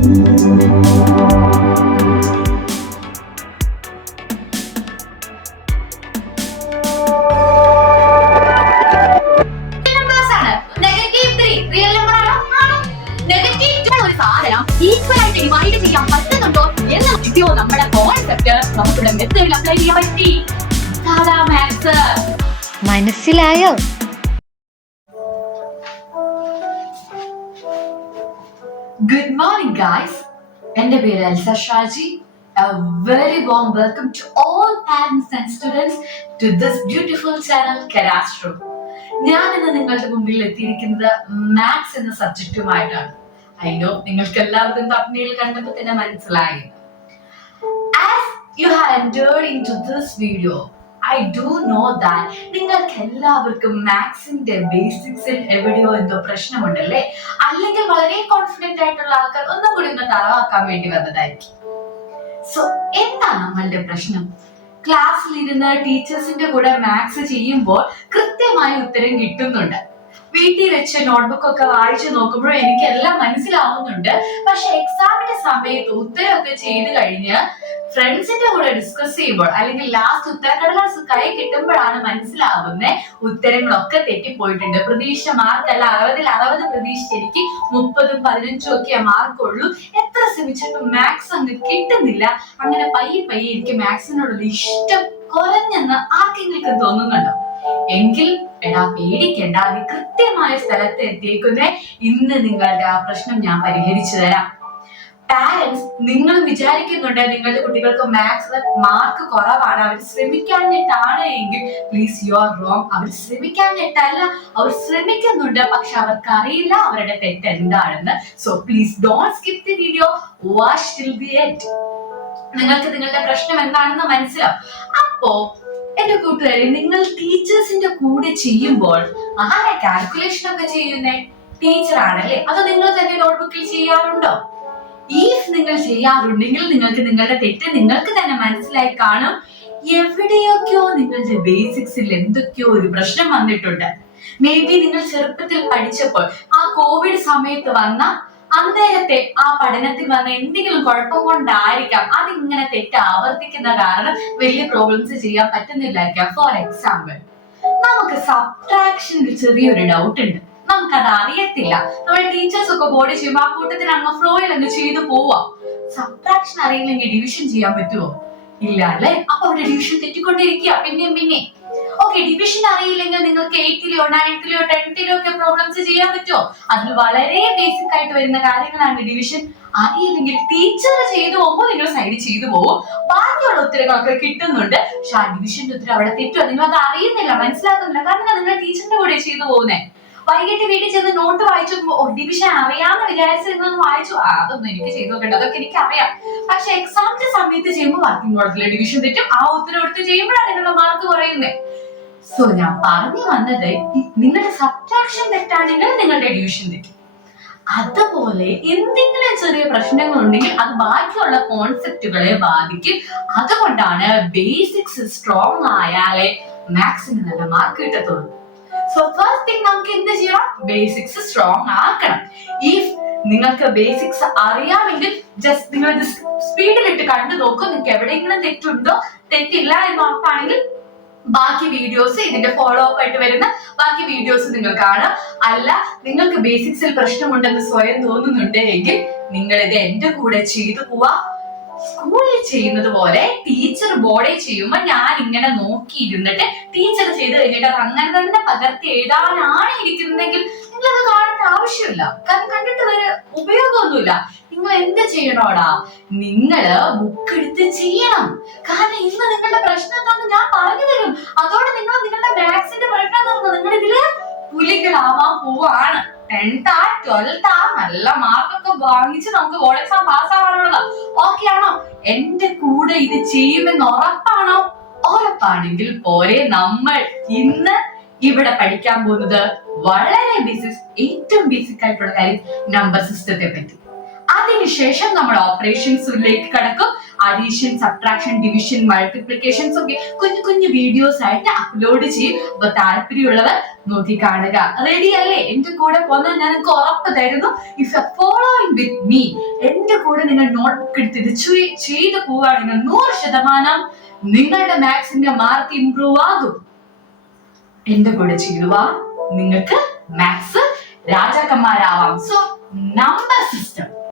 നമ്മുടെ കോൺസെപ്റ്റ് നമുക്കിവിടെ മെത്തേഡിൽ അപ്ലൈ ചെയ്യാൻ പറ്റി. മനസ്സിലായോ? Good morning guys. എൻ്റെ പേര് Elsa Shaji. A very warm welcome to all parents and students to this beautiful channel Cadastro. ഞാൻ ഇന്ന് നിങ്ങളുടെ മുമ്പിൽ എത്തിയിരിക്കുന്നത് മാത്സ് എന്ന സബ്ജക്റ്റുമായിട്ടാണ്. I know നിങ്ങൾക്ക് എല്ലാവർക്കും തമ്മിൽ കണ്ടപ്പോൾ തന്നെ മനസ്സിലായി. As you have entered into this video, I do know that നിങ്ങൾക്ക് എല്ലാവർക്കും മാത്സിന്റെ ബേസിക്സിൽ എവിടെയോ എന്തോ പ്രശ്നമുണ്ടല്ലേ, അല്ലെങ്കിൽ വളരെ കോൺഫിഡന്റ് ആയിട്ടുള്ള ആൾക്കാർ ഒന്നും കൂടി ഒന്ന് തറവാക്കാൻ വേണ്ടി വന്നതായിരിക്കും. സോ എന്താ നമ്മളുടെ പ്രശ്നം? ക്ലാസ്സിലിരുന്ന് ടീച്ചേഴ്സിന്റെ കൂടെ മാത്സ് ചെയ്യുമ്പോൾ കൃത്യമായി ഉത്തരം കിട്ടുന്നുണ്ട്. വീട്ടിൽ വെച്ച് നോട്ട്ബുക്ക് ഒക്കെ വായിച്ചു നോക്കുമ്പോഴും എനിക്ക് എല്ലാം മനസ്സിലാവുന്നുണ്ട്. പക്ഷെ എക്സാമിന്റെ സമയത്ത് ഉത്തരമൊക്കെ ചെയ്ത് കഴിഞ്ഞ് ഫ്രണ്ട്സിന്റെ കൂടെ ഡിസ്കസ് ചെയ്യുമ്പോൾ അല്ലെങ്കിൽ ലാസ്റ്റ് ഉത്തരക്കടലാസ് കൈ കിട്ടുമ്പോഴാണ് മനസ്സിലാവുന്നത് ഉത്തരങ്ങളൊക്കെ തെറ്റിപ്പോയിട്ടുണ്ട്. പ്രതീക്ഷ മാർക്കല്ല, 60ൽ 60 പ്രതീക്ഷിച്ച് എനിക്ക് 30ഉം 15ഉം ഒക്കെ മാർക്കുള്ളൂ. എത്ര ശ്രമിച്ചിട്ടും മാത്സ് അങ്ങ് കിട്ടുന്നില്ല. അങ്ങനെ പയ്യെ എനിക്ക് മാത്സിനോടുള്ള ഇഷ്ടം കുറഞ്ഞെന്ന് ആർക്കെങ്കിലും തോന്നുന്നുണ്ടോ? എങ്കിൽ എടാ പേടിക്കേണ്ട, അത് കൃത്യമായ സ്ഥലത്ത് എത്തിയേക്കുന്നേ. ഇന്ന് നിങ്ങളുടെ ആ പ്രശ്നം ഞാൻ പരിഹരിച്ചു തരാം. പാരന്റ്സ്, നിങ്ങൾ വിചാരിക്കുന്നുണ്ട് നിങ്ങളുടെ കുട്ടികൾക്ക് മാത്സ് മാർക്ക് കുറവാണ്, അവർ ശ്രമിക്കാഞ്ഞിട്ടാണ് എങ്കിൽ പ്ലീസ് യു ആർ റോങ്. അവർ ശ്രമിക്കാഞ്ഞിട്ടല്ല, അവർ ശ്രമിക്കുന്നുണ്ട്, പക്ഷെ അവർക്ക് അറിയില്ല അവരുടെ തെറ്റ് എന്താണെന്ന്. So please don't skip the video, watch till the end. നിങ്ങൾക്ക് നിങ്ങളുടെ പ്രശ്നം എന്താണെന്ന് മനസ്സിലാവും. അപ്പോ എന്റെ കൂട്ടുകാരെ, നിങ്ങൾ ടീച്ചേഴ്സിന്റെ കൂടെ ചെയ്യുമ്പോൾ ആരെ കാൽക്കുലേഷൻ ഒക്കെ ചെയ്യുന്നേ? ടീച്ചർ ആണല്ലേ? അതോ നിങ്ങൾ തന്നെ നോട്ട്ബുക്കിൽ ചെയ്യാറുണ്ടോ? ഇഫ് നിങ്ങൾ ചെയ്യാറുണ്ടെങ്കിൽ നിങ്ങൾക്ക് നിങ്ങളുടെ തെറ്റ് നിങ്ങൾക്ക് തന്നെ മനസ്സിലായി കാണും. എവിടെയൊക്കെയോ നിങ്ങളുടെ ബേസിക്സിൽ എന്തൊക്കെയോ ഒരു പ്രശ്നം വന്നിട്ടുണ്ട്. മേ ബി നിങ്ങൾ ചെറുപ്പത്തിൽ പഠിച്ചപ്പോൾ ആ കോവിഡ് സമയത്ത് വന്ന അന്നേരത്തെ ആ പഠനത്തിൽ വന്ന എന്തെങ്കിലും കുഴപ്പം കൊണ്ടായിരിക്കാം അതിങ്ങനെ തെറ്റ് ആവർത്തിക്കുന്ന കാരണം വലിയ പ്രോബ്ലംസ് ചെയ്യാൻ പറ്റുന്നില്ലായിരിക്കാം. ഫോർ എക്സാമ്പിൾ, നമുക്ക് സബ്ട്രാക്ഷനിൽ ചെറിയൊരു ഡൗട്ട് ഉണ്ട്, നമുക്കത് അറിയത്തില്ല. നമ്മുടെ ടീച്ചേഴ്സ് ഒക്കെ ബോർഡ് ചെയ്യുമ്പോൾ ആ കൂട്ടത്തിൽ അങ്ങ് ഫ്ലോയിൽ അങ്ങ് ചെയ്തു പോവാം. സബ്ട്രാക്ഷൻ അറിയില്ലെങ്കിൽ ഡിവിഷൻ ചെയ്യാൻ പറ്റുമോ? ഇല്ല അല്ലെ? അപ്പൊ അവിടെ ഡിവിഷൻ തെറ്റിക്കൊണ്ടിരിക്കുക പിന്നെ. ഓക്കെ, ഡിവിഷൻ അറിയില്ലെങ്കിൽ നിങ്ങൾക്ക് 8ലെയോ 9ലെയോ 10ലെയോ ഒക്കെ പ്രോബ്ലംസ് ചെയ്യാൻ പറ്റുമോ? അതിൽ വളരെ ബേസിക് ആയിട്ട് വരുന്ന കാര്യങ്ങളാണ് ഡിവിഷൻ. അറിയില്ലെങ്കിൽ ടീച്ചർ ചെയ്തു പോകുമ്പോൾ നിങ്ങൾ സൈഡിൽ ചെയ്തു പോകും, ബാക്കിയുള്ള ഉത്തരങ്ങളൊക്കെ കിട്ടുന്നുണ്ട്. പക്ഷെ ആ ഡിവിഷന്റെ ഉത്തരം അവിടെ തെറ്റുമോ? നിങ്ങൾ അത് അറിയുന്നില്ല, മനസ്സിലാക്കുന്നില്ല. കാരണം നിങ്ങൾ ടീച്ചറിന്റെ കൂടെ ചെയ്തു പോകുന്നേ. വൈകിട്ട് വീട്ടിൽ ചെന്ന് നോട്ട് വായിച്ചു ഡിവിഷൻ അറിയാമെന്ന് വിചാരിച്ച് നിങ്ങൾ വായിച്ചു, അതൊന്നും എനിക്ക് ചെയ്തു നോക്കണ്ട, അതൊക്കെ എനിക്ക് അറിയാം. പക്ഷെ എക്സാമിന്റെ സമയത്ത് ചെയ്യുമ്പോൾ വർക്കിംഗ് മോഡലിലെ ഡിവിഷൻ തെറ്റും, ആ ഉത്തരം എടുത്ത് ചെയ്യുമ്പോഴാണ് നിങ്ങളുടെ മാർക്ക് കുറയുന്നത്. സോ ഞാൻ പറഞ്ഞു വന്നത്, നിങ്ങളുടെ സബ്ട്രാക്ഷൻ തെറ്റാണെങ്കിൽ നിങ്ങളുടെ ഡിവിഷൻ തെറ്റും. അതുപോലെ എന്തെങ്കിലും ചെറിയ പ്രശ്നങ്ങൾ ഉണ്ടെങ്കിൽ അത് ബാക്കിയുള്ള കോൺസെപ്റ്റുകളെ ബാധിക്കും. അതുകൊണ്ടാണ് ബേസിക്സ് സ്ട്രോങ് ആയാലേ മാത്സിന് നല്ല മാർക്ക് കിട്ടത്തുള്ളൂ. സോ ഫസ്റ്റ് തിങ് നമുക്ക് എന്ത് ചെയ്യണം? ബേസിക്സ് സ്ട്രോങ് ആക്കണം. ഇഫ് നിങ്ങൾക്ക് ബേസിക്സ് അറിയാമെങ്കിൽ ജസ്റ്റ് നിങ്ങൾ ഇത് സ്പീഡിലിട്ട് കണ്ടു നോക്കും. നിങ്ങൾക്ക് എവിടെയെങ്കിലും തെറ്റുണ്ടോ, തെറ്റില്ല എന്ന് ഉറപ്പാണെങ്കിൽ ബാക്കി വീഡിയോസ്, ഇതിന്റെ ഫോളോ അപ്പ് ആയിട്ട് വരുന്ന ബാക്കി വീഡിയോസ് നിങ്ങൾ കാണാം. അല്ല, നിങ്ങൾക്ക് ബേസിക്സിൽ പ്രശ്നമുണ്ടെന്ന് സ്വയം തോന്നുന്നുണ്ടെങ്കിൽ നിങ്ങൾ ഇത് എന്റെ കൂടെ ചെയ്തു പോവാ. സ്കൂളിൽ ചെയ്യുന്നത് പോലെ ടീച്ചർ ബോർഡിൽ ചെയ്യുമ്പോൾ ഞാൻ ഇങ്ങനെ നോക്കിയിരുന്നിട്ട് ടീച്ചർ ചെയ്ത് കഴിഞ്ഞിട്ട് അത് അങ്ങനെ തന്നെ പകർത്തി എഴുതാനാണ് ഇരിക്കുന്നതെങ്കിൽ നിങ്ങളത് കാണേണ്ട ആവശ്യമില്ല. കാരണം കണ്ടിട്ട് വരെ ഉപയോഗമൊന്നുമില്ല. നിങ്ങൾ എന്ത് ചെയ്യണോടാ? നിങ്ങള് ബുക്ക് എടുത്ത് ചെയ്യണം. കാരണം ഇന്ന് നിങ്ങളുടെ പ്രശ്നം എന്താണെന്ന് ഞാൻ പറഞ്ഞു തരും. അതോടെ നിങ്ങൾ നിങ്ങളുടെ മാത്സിന്റെ പ്രശ്നം തുറന്നു നിങ്ങൾ ഇതില് പുലികളാവാൻ പോവാണ്. 10th 12th നല്ല മാർക്കൊക്കെ വാങ്ങിച്ച് നമുക്ക് ബോർഡ് എക്സാം പാസ്സാവാനുള്ളതാ. ഓക്കെ ആണോ? എന്റെ കൂടെ ഇത് ചെയ്യുമെന്ന് ഉറപ്പാണോ? ഉറപ്പാണെങ്കിൽ പോരെ. നമ്മൾ ഇന്ന് ഇവിടെ പഠിക്കാൻ പോകുന്നത് വളരെ ഏറ്റവും ബേസിക് ആയിട്ടുള്ള കാര്യം, നമ്പർ സിസ്റ്റത്തെ പറ്റി. അത് അതിനുശേഷം നമ്മൾ ഓപ്പറേഷൻസിലേക്ക് കടക്കും. അഡീഷൻ, സബ്ട്രാക്ഷൻ, ഡിവിഷൻ, മൾട്ടിപ്ലിക്കേഷൻസ് ഒക്കെ കുഞ്ഞു കുഞ്ഞു വീഡിയോസ് ആയിട്ട് അപ്ലോഡ് ചെയ്യും. അപ്പൊ താല്പര്യമുള്ളവർ നോക്കി കാണുക. റെഡി അല്ലേ? എന്റെ കൂടെ പോന്നാൽ ഞാൻ നിങ്ങൾക്ക് ഉറപ്പ് തരുന്നു, if you following with me, എന്റെ കൂടെ നിങ്ങൾ നോട്ട്ബുക്ക് എടുത്ത് ഇത് ചെയ്ത് പോവുകയാണെങ്കിൽ 100% നിങ്ങളുടെ മാത്സിന്റെ മാർക്ക് ഇംപ്രൂവ് ആകും. എന്റെ കൂടെ ചെയ്യുക, നിങ്ങൾക്ക് മാത്സ് രാജാക്കന്മാരാവാം. So number 6